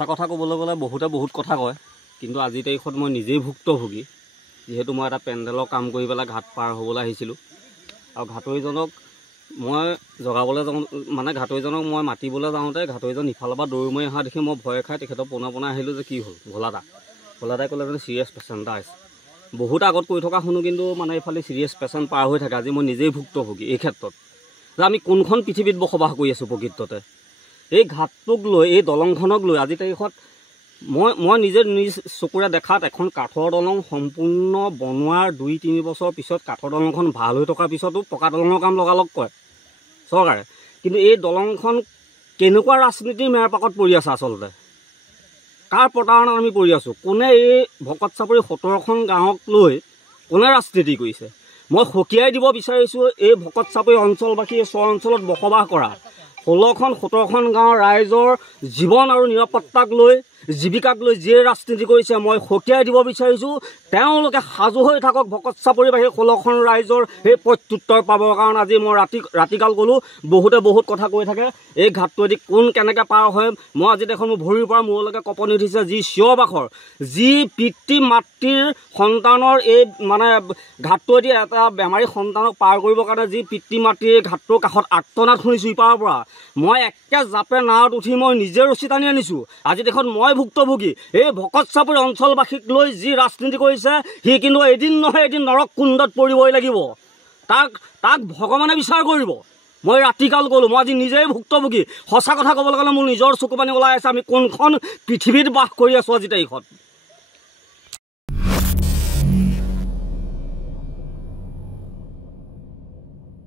সঁচা কথা ক'বলৈ গ'লে বহুতে বহুত কথা কয়, কিন্তু আজিৰ তাৰিখত মই নিজেই ভুক্তভোগী। যিহেতু মই এটা পেণ্ডেলৰ কাম কৰি পেলাই ঘাট পাৰ হ'বলৈ আহিছিলোঁ, আৰু ঘাটৰীজনক মই জগাবলৈ যাওঁ, মানে ঘাটৰীজনক মই মাতিবলৈ যাওঁতে ঘাটৰীজন ইফালৰ পৰা দৌৰি মাৰি অহা দেখি মই ভয় খাই তেখেতক পোনাই আহিলোঁ যে কি হ'ল। ভোলাদাই ক'লে মানে ছিৰিয়াছ পেচেণ্ট এটা আছে। বহুত আগত কৈ থকা শুনো, কিন্তু মানে এইফালে ছিৰিয়াছ পেচেণ্ট পাৰ হৈ থাকে। আজি মই নিজেই ভুক্তভোগী এই ক্ষেত্ৰত, যে আমি কোনখন পৃথিৱীত বসবাস কৰি আছোঁ প্ৰকৃততে। এই ঘাটটোক লৈ, এই দলংখনক লৈ আজিৰ তাৰিখত মই নিজে নিজ চকুৰে দেখাত এখন কাঠৰ দলং সম্পূৰ্ণ বনোৱাৰ 2-3 বছৰ পিছত কাঠৰ দলংখন ভাল হৈ থকাৰ পিছতো পকা দলঙৰ কাম লগালগ কৰে চৰকাৰে। কিন্তু এই দলংখন কেনেকুৱা ৰাজনীতিৰ মেৰপাকত পৰি আছে আচলতে, কাৰ প্ৰতাৰণাত আমি পৰি আছোঁ, কোনে এই ভকত চাপৰি 17খন গাঁৱক লৈ কোনে ৰাজনীতি কৰিছে। মই সকীয়াই দিব বিচাৰিছোঁ এই ভকত চাপৰি অঞ্চলবাসী, এই চৰ অঞ্চলত বসবাস কৰা 16খন-17খন গাঁৱৰ ৰাইজৰ জীৱন আৰু নিৰাপত্তাক লৈ, জীৱিকাক লৈ যিয়ে ৰাজনীতি কৰিছে, মই সকীয়াই দিব বিচাৰিছোঁ তেওঁলোকে সাজু হৈ থাকক ভকত চাপৰিবাসী 16খন ৰাইজৰ সেই প্ৰত্যুত্তৰ পাবৰ কাৰণে। আজি মই ৰাতিকাল গ'লোঁ, বহুতে বহুত কথা কৈ থাকে এই ঘাটটোৱেদি কোন কেনেকৈ পাৰ হয়। মই আজি দেখোন মোৰ ভৰিৰ পৰা মূৰলৈকে কঁপনি উঠিছে। যি চিঞৰ বাখৰ, যি পিতৃ মাতৃৰ সন্তানৰ এই মানে ঘাটটোৱেদি এটা বেমাৰী সন্তানক পাৰ কৰিবৰ কাৰণে যি পিতৃ মাতৃৰ ঘাটটোৰ কাষত আৰ্তনাদ শুনিছোঁ ইপাৰৰ পৰা, মই একে জাপে নাৱত উঠি মই নিজে ৰচি টানি আনিছোঁ। আজি দেখোন মই ভুক্তভোগী। এই ভকত চাপৰি অঞ্চলবাসীক লৈ যি ৰাজনীতি কৰিছে, সি কিন্তু এদিন নহয় এদিন নৰক কুণ্ডত পৰিবই লাগিব। তাক ভগৱানে বিচাৰ কৰিব। মই ৰাতিকাল গ'লোঁ, মই আজি নিজেই ভুক্তভোগী। সঁচা কথা ক'বলৈ গ'লে মোৰ নিজৰ চকু পানী ওলাই আছে। আমি কোনখন পৃথিৱীত বাস কৰি আছোঁ আজিৰ তাৰিখত।